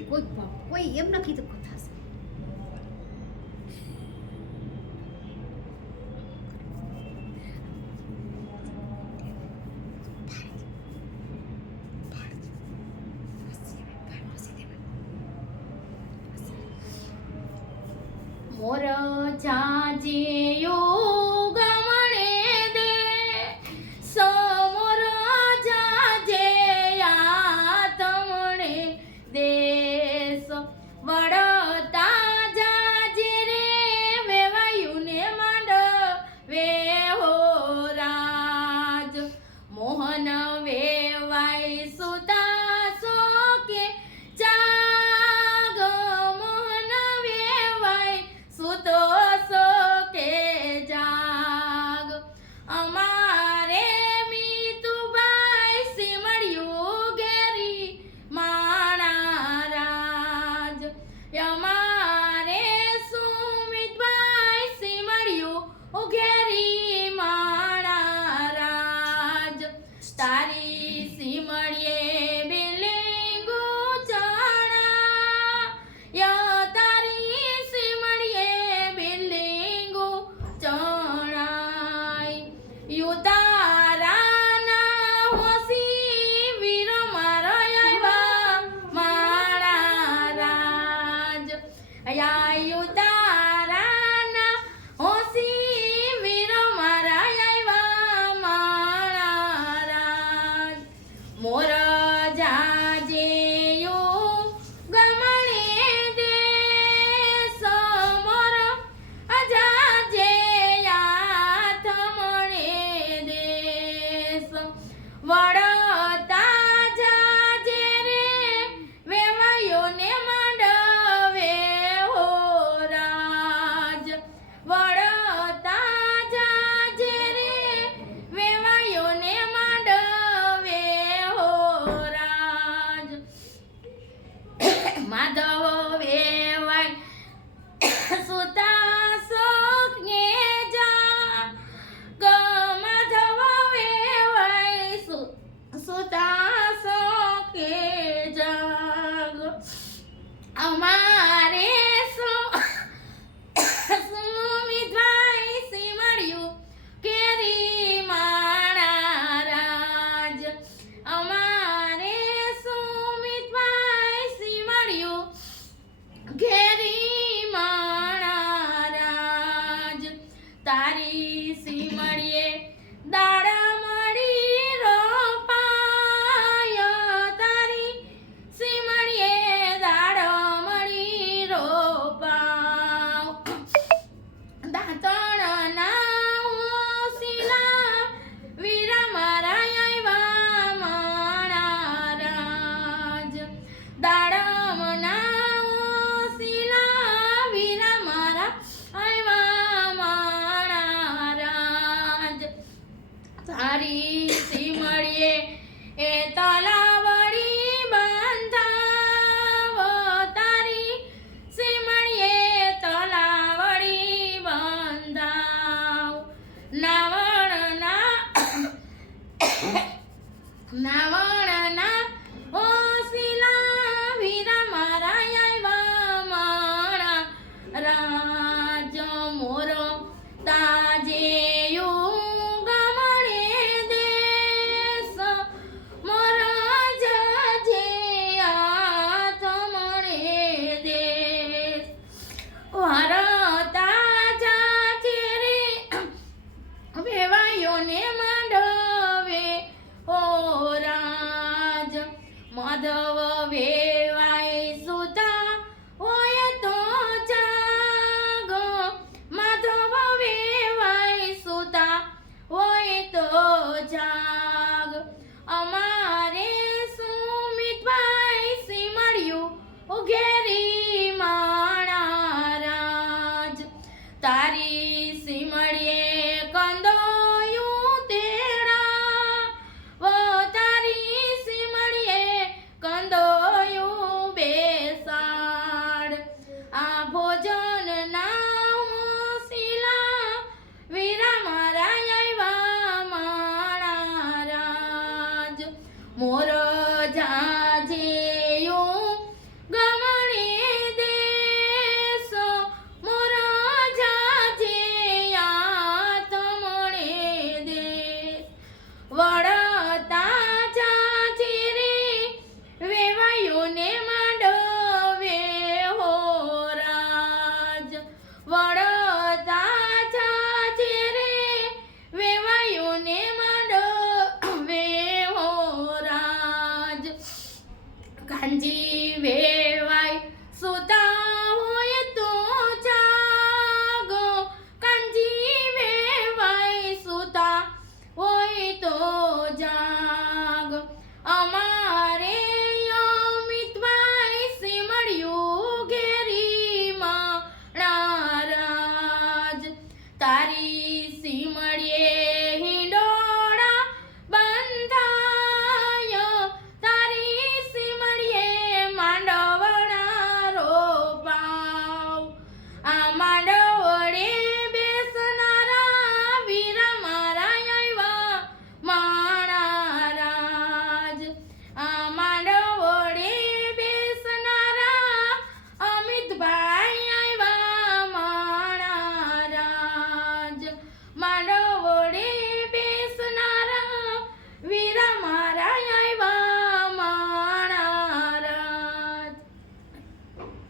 બીજું કોઈ કોઈ એમ નથી તો થશે મોર જાજેયો યમારે સુમિતભાઈ સીમડિયું ઉઘેરી માણા રાજ. તારી સીમડીએ બિલિંગુ ચણા. ય તારી સીમડીએ બિલિંગુ ચણાય. યુ તારા ના માધવ વેવાય. સુતા સોખને જા. ગ માધવ વેવાય. સુતા સોખે જા. અમા Tari, sim, Now Okay. สุดย